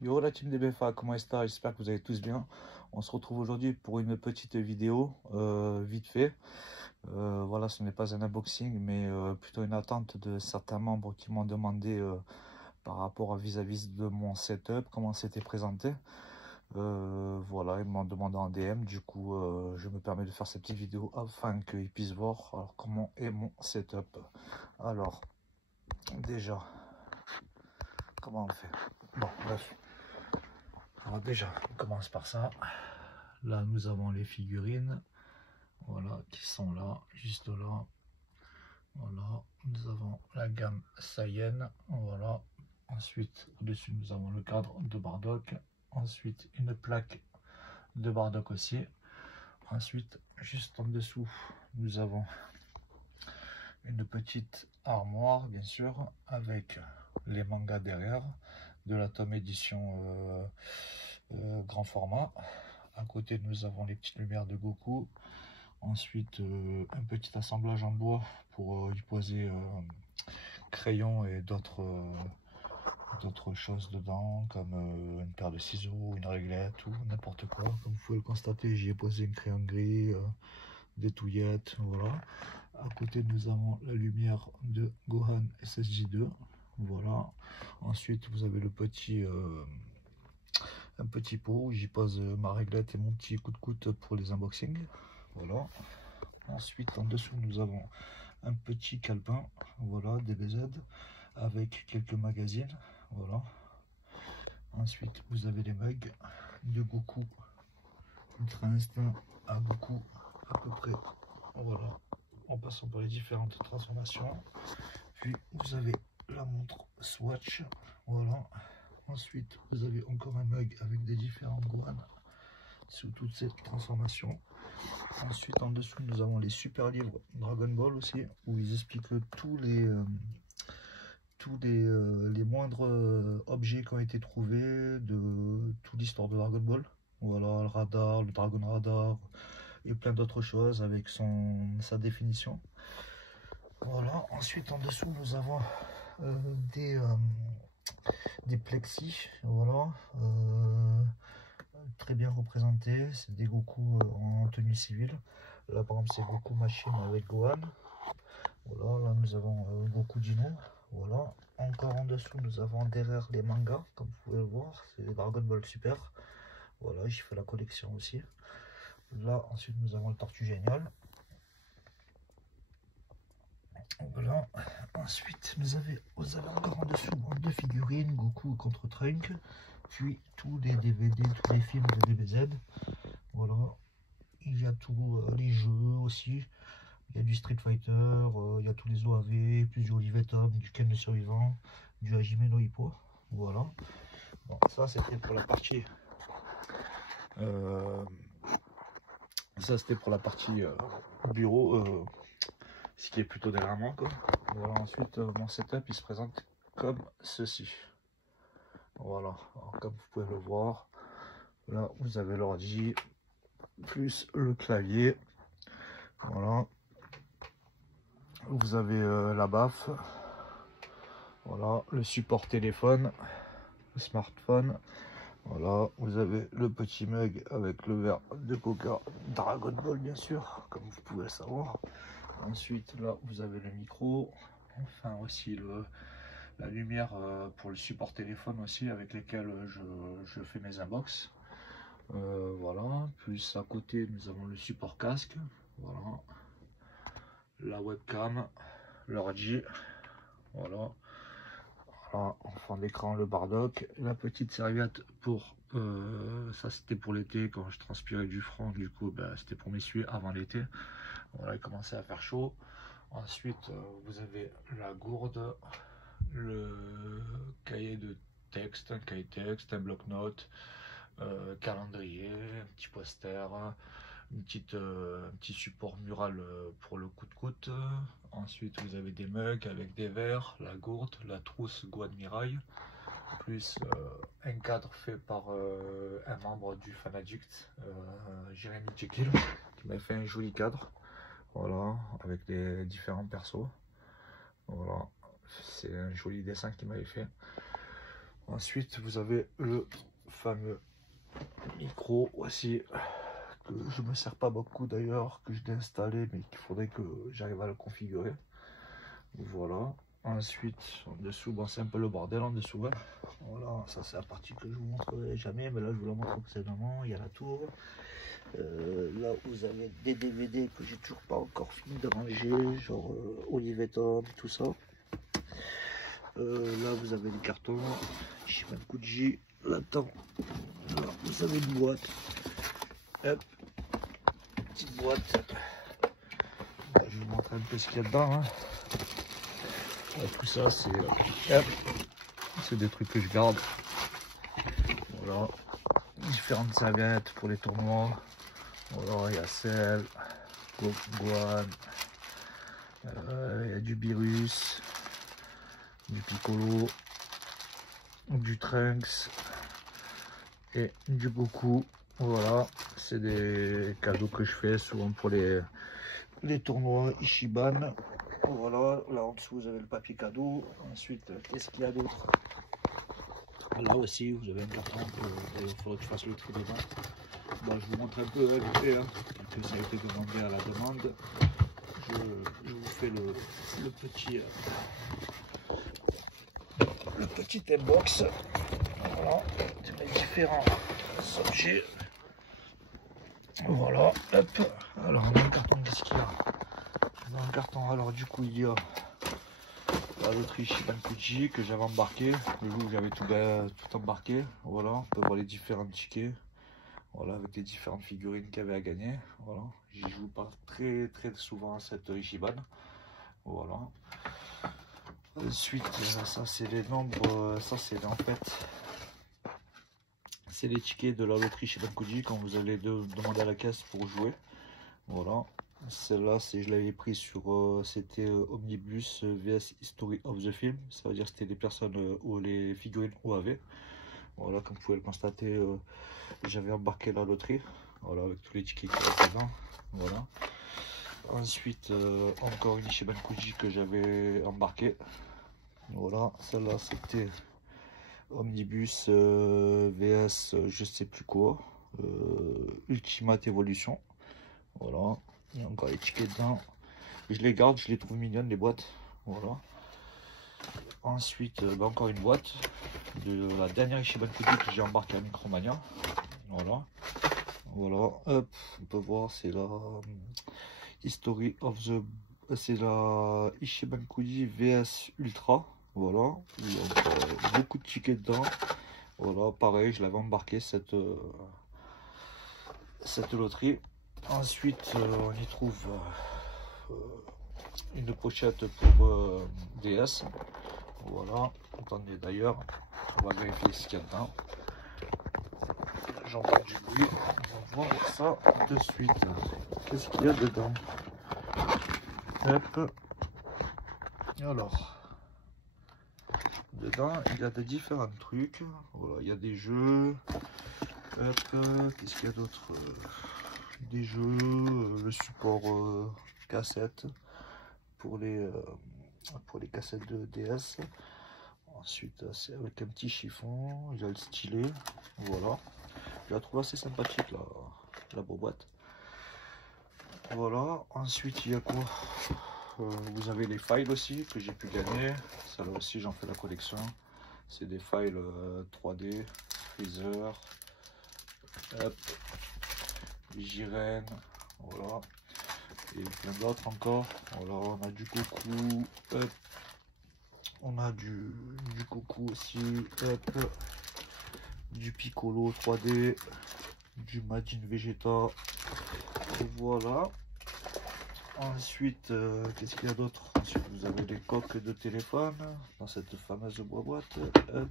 Yo la team DBFA, comment est-ce que j'espère que vous allez tous bien. On se retrouve aujourd'hui pour une petite vidéo vite fait. Voilà, ce n'est pas un unboxing mais plutôt une attente de certains membres qui m'ont demandé par rapport à vis-à-vis de mon setup, comment c'était présenté. Voilà, ils m'ont demandé en DM, du coup je me permets de faire cette petite vidéo afin qu'ils puissent voir alors, comment est mon setup. Alors déjà, comment on fait? Bon bref. Alors déjà, on commence par ça. Là, nous avons les figurines, voilà, qui sont là, juste là. Voilà, nous avons la gamme Saiyan, voilà. Ensuite, au-dessus, nous avons le cadre de Bardock. Ensuite, une plaque de Bardock aussi. Ensuite, juste en dessous, nous avons une petite armoire, bien sûr, avec les mangas derrière, de la tome édition grand format. À côté, nous avons les petites lumières de Goku. Ensuite, un petit assemblage en bois pour y poser crayons et d'autres choses dedans, comme une paire de ciseaux, une réglette ou n'importe quoi. Comme vous pouvez le constater, j'y ai posé une crayon gris, des touillettes, voilà. À côté, nous avons la lumière de Gohan SSJ2, voilà. Ensuite, vous avez le petit un petit pot où j'y pose ma réglette et mon petit coup de coude pour les unboxings, voilà. Ensuite, en dessous, nous avons un petit calepin, voilà, DBZ, avec quelques magazines, voilà. Ensuite, vous avez les mugs de Goku, Ultra Instinct à Goku, à peu près, voilà, en passant par les différentes transformations. Puis, vous avez la montre Swatch, voilà. Ensuite, vous avez encore un mug avec des différents Gohan sous toutes ces transformations. Ensuite, en dessous, nous avons les super livres Dragon Ball aussi, où ils expliquent tous les moindres objets qui ont été trouvés de toute l'histoire de Dragon Ball. Voilà, le radar, le Dragon Radar et plein d'autres choses avec sa définition. Voilà, ensuite en dessous, nous avons des plexis, voilà, très bien représentés. C'est des Goku en tenue civile. Là par exemple c'est Goku Machine avec Gohan. Voilà, là nous avons Goku Dino. Voilà, encore en dessous nous avons derrière les mangas, comme vous pouvez le voir, c'est Dragon Ball Super. Voilà, j'ai fait la collection aussi. Là ensuite nous avons le Tortue Génial. Voilà, ensuite vous avez encore en dessous deux figurines, Goku contre Trunk, puis tous les DVD, tous les films de DBZ. Voilà, il y a tous les jeux aussi, il y a du Street Fighter, il y a tous les OAV, plus du Olivet Tom, du Ken le Survivant, du Hajime no Ippo. Voilà, bon, ça c'était pour la partie bureau, ce qui est plutôt derrière moi, quoi. Voilà, ensuite mon setup il se présente comme ceci. Voilà, alors, comme vous pouvez le voir, là vous avez l'ordi plus le clavier, voilà. Vous avez la baffe, voilà, le support téléphone, le smartphone, voilà. Vous avez le petit mug avec le verre de coca Dragon Ball, bien sûr, comme vous pouvez le savoir. Ensuite là vous avez le micro, enfin aussi la lumière pour le support téléphone aussi, avec lesquels je fais mes unbox. Voilà, plus à côté nous avons le support casque, voilà, la webcam, l'ordi, voilà. Voilà, en fond d'écran le Bardock, la petite serviette pour ça c'était pour l'été quand je transpirais du front, du coup bah, c'était pour m'essuyer avant l'été. Voilà, il commençait à faire chaud. Ensuite vous avez la gourde, le cahier de texte, un cahier de texte, un bloc-notes, calendrier, un petit poster, un petit support mural pour le coup de coude. Ensuite vous avez des mugs avec des verres, la gourde, la trousse Gohan Mirai, plus un cadre fait par un membre du Fan Addict, Jérémy Jekyll, qui m'a fait un joli cadre, voilà, avec les différents persos. Voilà, c'est un joli dessin qu'il m'avait fait. Ensuite, vous avez le fameux micro aussi, que je me sers pas beaucoup d'ailleurs, que je l'ai installé, mais qu'il faudrait que j'arrive à le configurer. Voilà. Ensuite, en dessous, bon, c'est un peu le bordel en dessous. Hein. Voilà, ça c'est la partie que je vous montrerai jamais, mais là je vous la montre précédemment. Il y a la tour. Là, vous avez des DVD que j'ai toujours pas encore fini de ranger, genre Oliveton, tout ça. Là, vous avez des cartons, Shimankuji. Là-dedans, vous avez une boîte. Hop, petite boîte. Je vais vous montrer un peu ce qu'il y a dedans. Hein. Tout ça, c'est des trucs que je garde. Voilà, différentes serviettes pour les tournois. Voilà, il y a celle, Gohan, il y a du Virus, du Piccolo, du Trunks et du Goku. Voilà, c'est des cadeaux que je fais souvent pour les tournois Ichiban. Voilà, là en dessous vous avez le papier cadeau. Ensuite, qu'est-ce qu'il y a d'autre? Là aussi, vous avez un carton, il faudrait que je fasse le tri dedans. Bon, je vous montre un peu hein, que ça a été demandé à la demande. Je vous fais le petit inbox. Voilà, de mes différents objets. Voilà, hop. Alors, dans le carton, qu'est-ce qu'il y a? Dans le carton, alors du coup, il y a la loterie Shimankuji que j'avais embarqué. Le jour où j'avais tout embarqué. Voilà, on peut voir les différents tickets. Voilà, avec les différentes figurines qu'il y avait à gagner. Voilà, j'y joue pas très souvent à cette Ichiban. Voilà. Ensuite, ça c'est les nombres. Ça c'est en fait, c'est les tickets de la loterie Shimankuji quand vous allez demander à la caisse pour jouer. Voilà. Celle-là, je l'avais pris sur, c'était Omnibus vs History of the Film. Ça veut dire c'était les personnes ou les figurines OAV. Voilà, comme vous pouvez le constater, j'avais embarqué la loterie. Voilà, avec tous les tickets qui étaient dedans. Voilà. Ensuite, encore une Ichibankuji que j'avais embarqué. Voilà, celle-là c'était Omnibus vs je sais plus quoi. Ultimate Evolution. Voilà. Il y a encore les tickets dedans. Je les garde, je les trouve mignonnes les boîtes. Voilà. Ensuite, encore une boîte de la dernière Ichibankuji que j'ai embarqué à Micromania. Voilà. Voilà. Hop, on peut voir, c'est la History of the. C'est la Ichibankuji VS Ultra. Voilà. Il y a encore beaucoup de tickets dedans. Voilà, pareil, je l'avais embarqué cette loterie. Ensuite, on y trouve une pochette pour DS. Voilà, attendez d'ailleurs, on va vérifier ce qu'il y a dedans. J'entends du bruit, on va voir ça de suite. Qu'est-ce qu'il y a dedans? Hop. Alors, dedans, il y a des différents trucs. Voilà, il y a des jeux. Hop, qu'est-ce qu'il y a d'autre? Des jeux, le support cassette pour les cassettes de DS. Ensuite, c'est avec un petit chiffon, il y a le stylet. Voilà, je la trouve assez sympathique la boîte. Voilà, ensuite il y a quoi? Vous avez les files aussi que j'ai pu gagner. Ça là aussi j'en fais la collection. C'est des files 3D, Freezer, hop, Jiren, voilà, et plein d'autres encore. Voilà, on a du Goku, hop, on a du Goku aussi, hop, du Piccolo 3D, du Majin Vegeta, voilà. Ensuite, qu'est-ce qu'il y a d'autre? Ensuite, vous avez les coques de téléphone dans cette fameuse boîte, hop,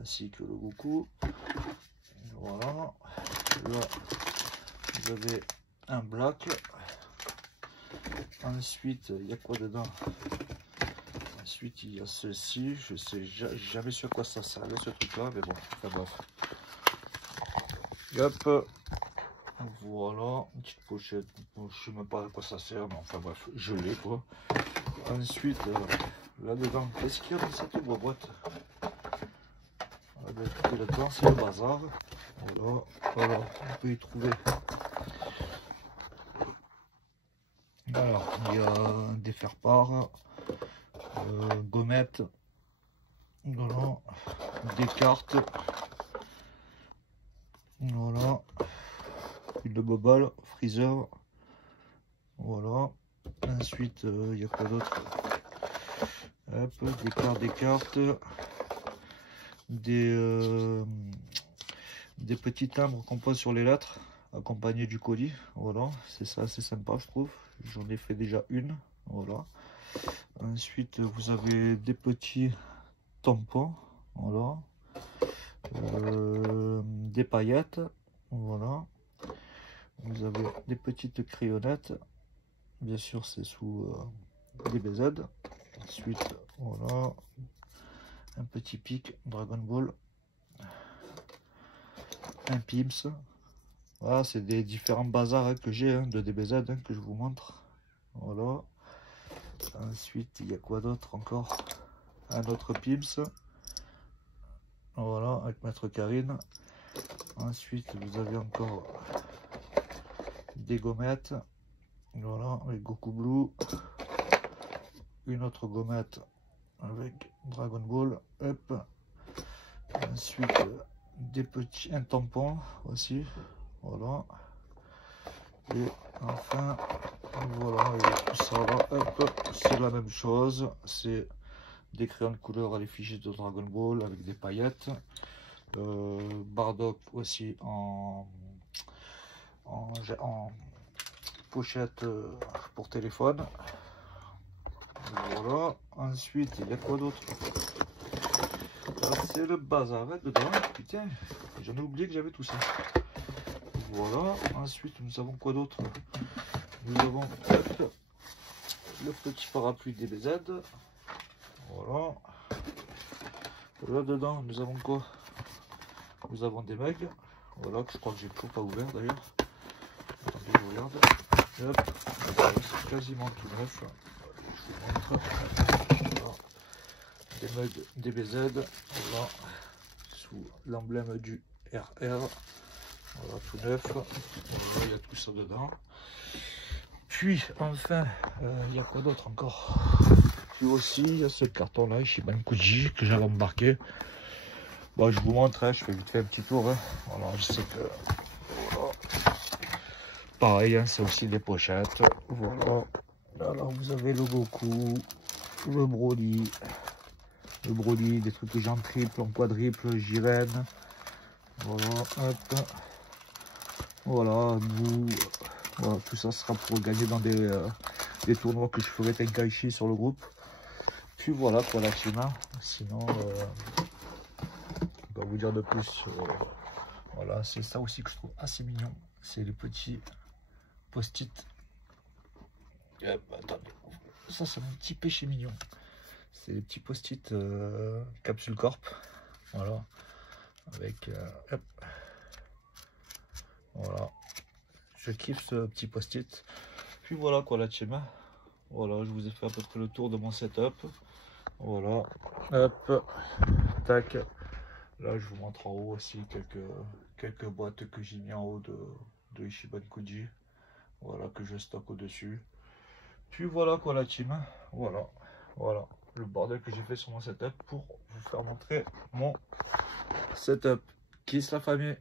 ainsi que le Goku. Voilà. Là, vous avez un black. Ensuite, il y a quoi dedans? Ensuite, il y a ceci. Je sais jamais sur quoi ça servait ce truc-là, mais bon, enfin bref. Hop. Voilà, une petite pochette. Bon, je sais même pas à quoi ça sert, mais enfin bref, je l'ai quoi. Ensuite, là-dedans, qu'est-ce qu'il y a dans cette boîte? trouver là-dedans, c'est le bazar. Voilà, voilà, on peut y trouver. Alors, il y a des faire-part, gommettes, voilà, des cartes, voilà, une bobale, freezer, voilà. Ensuite, il y a quoi d'autre? Hop, des cartes, des petits timbres qu'on pose sur les lettres, accompagnés du colis. Voilà, c'est ça, assez sympa, je trouve. J'en ai fait déjà une, voilà. Ensuite, vous avez des petits tampons, voilà. Des paillettes, voilà. Vous avez des petites crayonnettes, bien sûr c'est sous des BZ. Ensuite, voilà, un petit pic Dragon Ball, un Pims. Voilà, c'est des différents bazars que j'ai de DBZ que je vous montre. Voilà. Ensuite, il y a quoi d'autre encore? Un autre Pims. Voilà, avec Maître Karine. Ensuite, vous avez encore des gommettes. Voilà, avec Goku Blue. Une autre gommette avec Dragon Ball. Hop. Ensuite, un tampon aussi. Voilà. Et enfin, voilà, et tout ça là, hop, c'est la même chose. C'est des crayons de couleur à l'effigie de Dragon Ball avec des paillettes. Bardock aussi en pochette pour téléphone. Voilà. Ensuite, il y a quoi d'autre? C'est le bazar dedans. Putain, j'en ai oublié que j'avais tout ça. Voilà. Ensuite, nous avons quoi d'autre? Nous avons le petit parapluie DBZ. Voilà. Là dedans, nous avons quoi? Nous avons des mugs. Voilà, que je crois que j'ai toujours pas ouvert d'ailleurs. Attendez, je regarde. Hop. C'est quasiment tout neuf. Je vous montre. Voilà. Des mugs DBZ. Voilà. Sous l'emblème du RR. Voilà, tout neuf. Voilà, il y a tout ça dedans. Puis, enfin, il y a quoi d'autre encore? Puis aussi, il y a ce carton-là, Ichiban Kuji, que j'avais embarqué. Bon, je vous montre, hein, je fais vite fait un petit tour. Hein. Voilà, je sais que... Voilà. Pareil, hein, c'est aussi des pochettes. Voilà. Alors, vous avez le Goku, le Broly, des trucs que j'ai en triple, en quadruple, Jiren. Voilà, hop. Voilà, vous... Voilà, tout ça sera pour gagner dans des tournois que je ferai Tenkaichi sur le groupe. Puis voilà quoi la team. Sinon, on va vous dire de plus. Voilà, c'est ça aussi que je trouve assez mignon. C'est les petits post-it. Attendez, ça c'est mon petit péché mignon. C'est les petits post-it capsule corp. Voilà, avec hop. Voilà. Je kiffe ce petit post-it. Puis voilà quoi la team. Voilà, je vous ai fait à peu près le tour de mon setup. Voilà, hop, tac. Là, je vous montre en haut aussi quelques boîtes que j'ai mis en haut de Ichiban Kuji. Voilà, que je stocke au-dessus. Puis voilà quoi la team. Voilà, voilà le bordel que j'ai fait sur mon setup pour vous faire montrer mon setup. Kiss la famille.